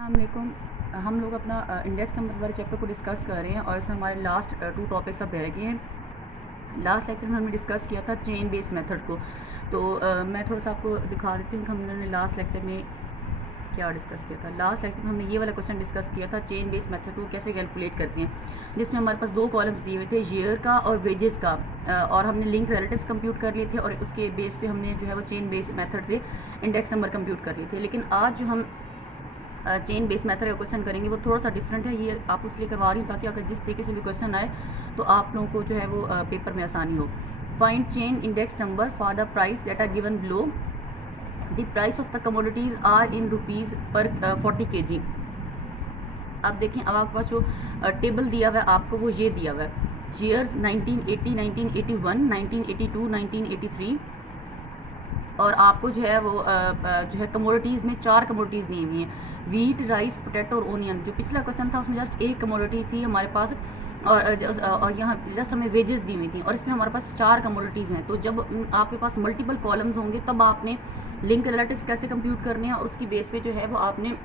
अस्सलामुअलैकुम। हम लोग अपना इंडेक्स नंबर वाले चैप्टर को डिस्कस कर रहे हैं और इसमें हमारे लास्ट 2 टॉपिक्स अब रह गए हैं। लास्ट लेक्चर में हमने डिस्कस किया था चेन बेस्ड मेथड को। तो मैं थोड़ा सा आपको दिखा देती हूँ कि हमने लास्ट लेक्चर में क्या डिस्कस किया था। लास्ट लेक्चर में हमने ये वाला क्वेश्चन डिस्कस किया था, चेन बेस्ड मेथड को कैसे कैलकुलेट करते हैं, जिसमें हमारे पास 2 कॉलम्स दिए हुए थे, ईयर का और वेजेस का, और हमने लिंक रिलेटिव्स कंप्यूट कर लिए थे और उसके बेस पे हमने जो है वो चेन बेस्ड मेथड से इंडेक्स नंबर कंप्यूट कर लिए थे। लेकिन आज जो हम चेन बेस्ड मेथड का क्वेश्चन करेंगे वो थोड़ा सा डिफरेंट है। ये आप इसलिए करवा रही हूँ ताकि अगर जिस तरीके से भी क्वेश्चन आए तो आप लोगों को जो है वो पेपर में आसानी हो। Find chain index number for the price that are given below. The price of the commodities are in rupees per 40 kg। अब देखें, अब आपके पास जो टेबल दिया हुआ है आपको वो ये दिया हुआ है, ईयर्स 1980, 1981, 1982, 1983, और आपको जो है वो जो है कमोडिटीज़ में 4 कमोडिटीज़ दी हुई हैं, वीट, राइस, पोटैटो और ओनियन। जो पिछला क्वेश्चन था उसमें जस्ट एक कमोडिटी थी हमारे पास, और यहाँ जस्ट हमें वेजेस दी हुई थी, और इसमें हमारे पास 4 कमोडिटीज़ हैं। तो जब आपके पास मल्टीपल कॉलम्स होंगे तब आपने लिंक रिलेटिव्स कैसे कंप्यूट करने हैं और उसकी बेस पे जो है वो आपने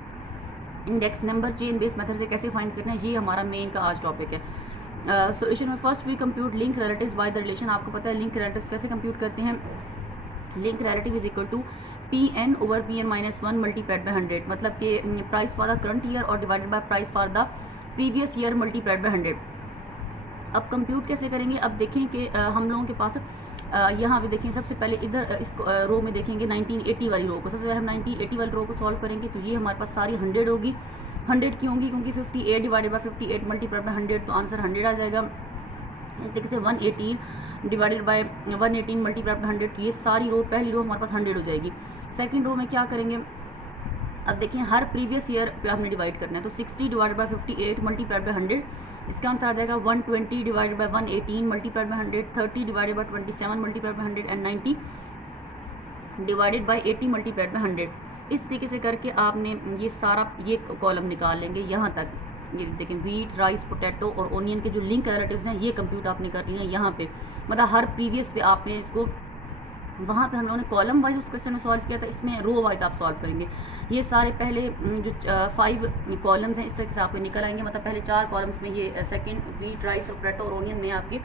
index number chain based method से कैसे फाइंड करना है, ये हमारा मेन का आज टॉपिक है। सोल्यूशन में first we compute link relatives by the relation. आपको पता है लिंक रिलेटिव्स कैसे कंप्यूट करते हैं। Link relative is equal to Pn over Pn minus 1 multiplied by 100, मतलब कि price for the current year और divided by price for the previous year multiplied by 100। अब कंप्यूट कैसे करेंगे, अब देखें कि हम लोगों के पास यहाँ पे देखें, सबसे पहले इधर इस रो में देखेंगे 1980 वाली रो को। सबसे पहले हम 1980 वाली रो को सॉल्व करेंगे तो ये हमारे पास सारी 100 होगी। 100 क्यों होगी, क्योंकि 58 डिवाइडेड बाई 58 मल्टीप्लाइड बाई 100, तो आंसर 100 आ जाएगा। इस तरीके से 118 डिवाइडेड बाय 118 मल्टीप्लाइड बाय 100, ये सारी रो, पहली रो हमारे पास 100 हो जाएगी। सेकंड रो में क्या करेंगे, अब देखिए हर प्रीवियस ईयर पे हमने डिवाइड करना है, तो 60 डिवाइडेड बाय 58 मल्टीप्लाइड बाय 100, इसका आंसर आ जाएगा 120 divided by 118 multiplied by 100, 30 divided by 27 multiplied by 100 and 90 divided by 80 multiplied by 100। इस तरीके से करके आपने ये सारा ये कॉलम निकाल लेंगे यहाँ तक। ये देखें, वीट, राइस, पोटैटो और ओनियन के जो लिंक रिलेटिव्स हैं ये कंप्यूट आपने कर लिए हैं यहाँ पे, मतलब हर प्रीवियस पे आपने इसको, वहाँ पे हम लोगों ने कॉलम वाइज उस क्वेश्चन में सॉल्व किया था, इसमें रो वाइज आप सॉल्व करेंगे। ये सारे पहले जो 5 कॉलम्स हैं इस तरह से आपके निकल आएंगे, मतलब पहले 4 कॉलम्स में ये सेकंड वीट, राइस और पोटैटो और ओनियन में आपके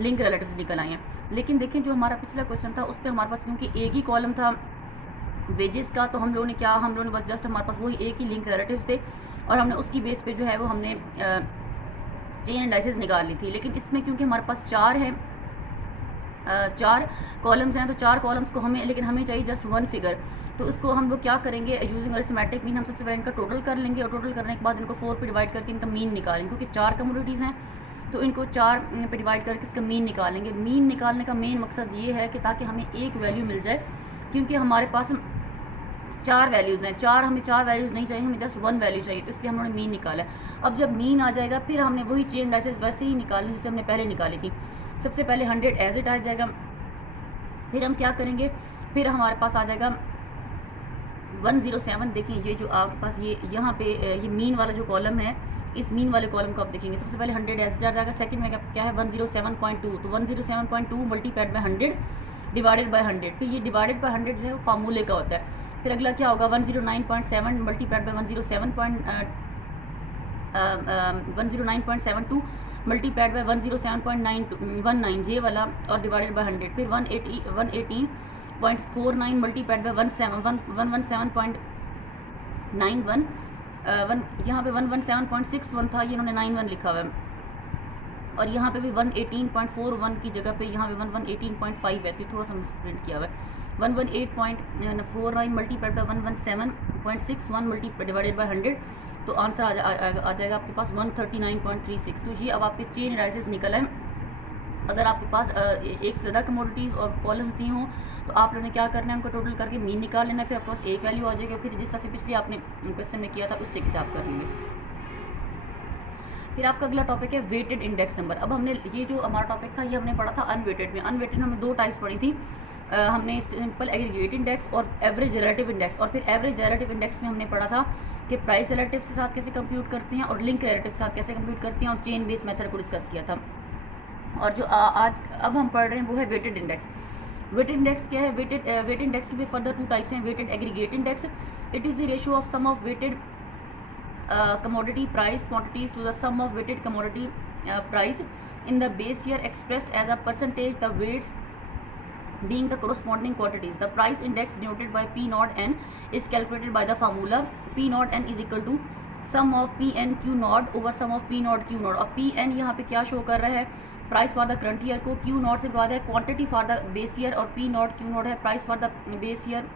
लिंक रिलेटिव्स निकल आए हैं। लेकिन देखें जो हमारा पिछला क्वेश्चन था उस पर हमारे पास क्योंकि एक ही कॉलम था वेजेस का, तो हम लोगों ने बस जस्ट हमारे पास वही एक ही लिंक रिलेटिव्स थे और हमने उसकी बेस पे जो है वो हमने चेन एंडाइसिस निकाल ली थी। लेकिन इसमें क्योंकि हमारे पास 4 हैं, 4 कॉलम्स हैं, तो 4 कॉलम्स को हमें, लेकिन हमें चाहिए जस्ट 1 फिगर। तो उसको हम लोग क्या करेंगे, यूजिंग अरिथमेटिक मीन, हम सबसे पहले इनका टोटल कर लेंगे और टोटल करने के बाद इनको 4 पे डिवाइड करके इनका मीन निकालेंगे। क्योंकि 4 कमोडिटीज़ हैं तो इनको 4 पे डिवाइड करके इसका मीन निकालेंगे। मीन निकालने का मेन मकसद ये है कि ताकि हमें एक वैल्यू मिल जाए, क्योंकि हमारे पास 4 वैल्यूज़ हैं, हमें 4 वैल्यूज़ नहीं चाहिए, हमें जस्ट 1 वैल्यू चाहिए, तो इसलिए हम लोगों ने मीन निकाला है। अब जब मीन आ जाएगा फिर हमने वही चेन एंडाइसिस वैसे ही निकालनी जिससे हमने पहले निकाली थी। सबसे पहले 100 एज इट आ जाएगा, फिर हम क्या करेंगे, फिर हमारे पास आ जाएगा 107। देखिए ये जो आपके पास ये यहाँ पे ये मीन वाला जो कॉलम है, इस मीन वाले कॉलम को आप देखेंगे, सबसे पहले 100 एज इट आ जाएगा। सेकंड में क्या है 107.2, तो 107.2 मल्टीप्लाइड बाय 100 डिवाइडेड बाय 100, फिर ये डिवाइडेड बाय 100 जो है वो फार्मूले का होता है। फिर अगला क्या होगा 109.7 मल्टीप्लाइड बाय 109.72 मल्टीप्लाइड बाय 107.19 ये वाला और डिवाइडेड बाय 100, फिर 118.49 मल्टीप्लाइड बाय 117.91 यहाँ पे 117.61 था, ये इन्होंने 91 लिखा हुआ है, और यहाँ पे भी 118.41 की जगह पे यहाँ पे 118.5 है, तो थोड़ा सा मिसप्रिंट किया हुआ है। 118.49 multiplied by 117.61 multiplied divided by 100, तो आंसर आ जाएगा आपके पास 139.36। तो ये अब आपके चेन एनालिसिस निकला है। अगर आपके पास एक से ज़्यादा कमोडिटीज़ और कॉलम्स दी हों तो आप लोगों ने क्या करना है, उनको टोटल करके मीन निकाल लेना, फिर आपके पास एक वैल्यू आ जाएगी, फिर जिस तरह से पिछले आपने क्वेश्चन में किया था उस तरीके से आप कर लेंगे। फिर आपका अगला टॉपिक है वेटेड इंडेक्स नंबर। अब हमने ये जो हमारा टॉपिक था ये हमने पढ़ा था अनवेटेड में। अनवेटेड में हमने 2 टाइप्स पढ़ी थी, हमने सिंपल एग्रीगेट इंडेक्स और एवरेज रिलेटिव इंडेक्स। और फिर एवरेज रिलेटिव इंडेक्स में हमने पढ़ा था कि प्राइस रिलेटिव्स के साथ कैसे कंप्यूट करते हैं और लिंक रिलेटिव के साथ कैसे कंप्यूट करते हैं, और चेन बेस्ड मेथड को डिस्कस किया था। और जो आज अब हम पढ़ रहे हैं वो है वेटेड इंडेक्स। वेटेड इंडेक्स क्या है, वेटेड इंडेक्स की भी फर्दर 2 टाइप्स हैं। Weighted aggregate index, it is the ratio of sum of weighted commodity price quantities to the sum of weighted commodity price in the base year expressed as a percentage, the weights being the corresponding quantities. The price index denoted by P naught n is calculated by the formula P naught n is equal to sum of P n Q naught over sum of P naught Q naught. और P n यहाँ पे क्या show कर रहा है, price for the current year को, Q not से बाद है quantity for the base year, और P नॉट Q नॉट है price for the base year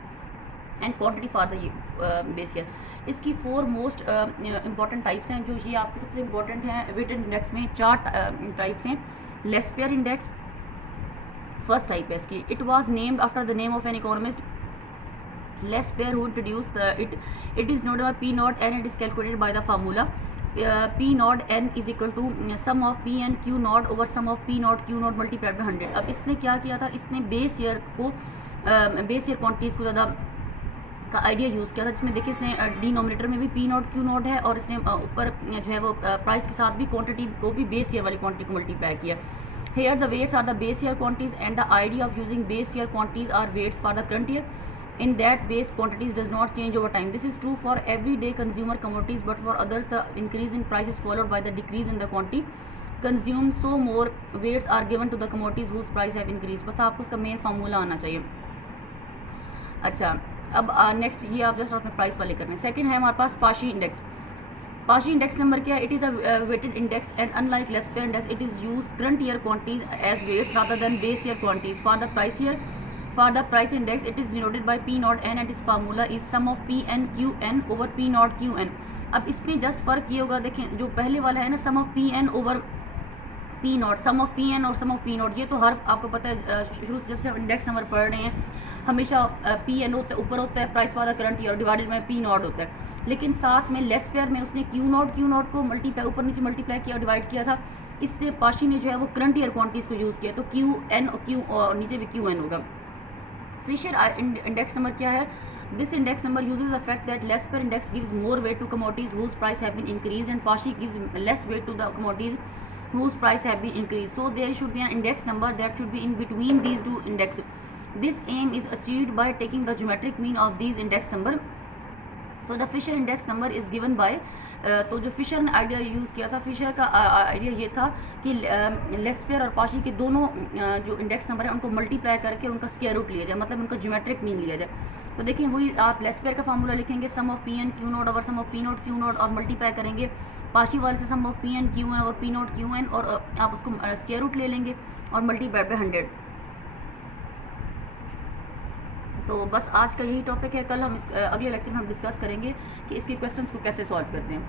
and quantity for the base year. इसकी 4 मोस्ट इंपॉर्टेंट टाइप्स हैं जो ये आपके सबसे इंपॉर्टेंट हैं. वेटेड इंडेक्स में 4 टाइप्स हैं. लेस्पेयर इंडेक्स फर्स्ट टाइप है इसकी. It was named after the name of an economist Lesper who introduced it. It is noted by P naught n. It is calculated by the formula P naught n is equal to sum of P n Q naught over sum of P naught Q naught multiplied by 100. अब इसने क्या किया था, इसने base year को base year quantities को ज़्यादा का आइडिया यूज़ किया था, जिसमें देखिए इसने डिनोमिनेटर में भी P नॉट Q नॉट है, और इसने ऊपर जो है वो प्राइस के साथ भी क्वांटिटी को भी बेस ईयर वाली क्वांटिटी को मल्टीप्लाई किया. Here the weights are the base year quantities, and the idea of using base year quantities are weights for the current year. In that base quantities does not change over time. This is true for everyday consumer commodities, but for others the increase in price is followed by the decrease in the quantity consumed. So more weights are given to the commodities whose price have increased. बस आपको उसका main formula आना चाहिए. अच्छा, अब next ये आप just अपने प्राइस वाले करने. सेकंड है हमारे पास पाशी इंडेक्स. पाशी इंडेक्स नंबर क्या है? It is a weighted index and unlike Laspeyres index it is use current year quantities as weights rather than base year quantities. For the price year, for the price index it is denoted by P naught n and its formula is sum of P n Q n over P naught Q n. अब इसमें just फ़र्क ये होगा, देखें जो पहले वाला है ना sum of P n over P nought, sum of P n और सम ऑफ P नॉट, ये तो हर आपको पता है शुरू से जब से हम इंडेक्स नंबर पढ़ रहे हैं हमेशा P n होता है, ऊपर होता है प्राइस वाला current year divided by P not होता है. लेकिन साथ में लेस पेयर में उसने Q नॉट को मल्टीप्लाई ऊपर नीचे मल्टीप्लाई किया और डिवाइड किया था. इसने पाशी ने जो है वो करंट ईयर क्वांटिटीज़ को यूज़ किया, तो Q n और Q और नीचे भी Q n होगा. फिशर इंडेक्स नंबर क्या है? This index number uses the fact that Laspeyres index gives more weight to commodities whose price have been increase and Paasche gives less weight to the commodities whose price have been increase. So there should be an index number that should be in between these two index. This aim is achieved by taking the geometric mean of these index number. So the Fisher index number is given by, तो जो Fisher ने idea use किया था, Fisher का idea ये था कि Laspeyres और पाशी के दोनों जो इंडेक्स नंबर है उनको मल्टीप्लाई करके उनका स्क्वायर रूट लिया जाए, मतलब उनका ज्योमेट्रिक मीन लिया जाए. तो देखिए वही आप लेस्पेयर का फार्मूला लिखेंगे sum of P n Q nought over sum of P nought Q nought और मल्टीप्लाई करेंगे पाशी वाले से sum of P n Q n और P नॉट Q n, और आप उसको स्क्वायर रूट ले लेंगे और मल्टीप्लाई बाय 100. तो बस आज का यही टॉपिक है. कल हम अगले लेक्चर में हम डिस्कस करेंगे कि इसके क्वेश्चंस को कैसे सॉल्व करते हैं.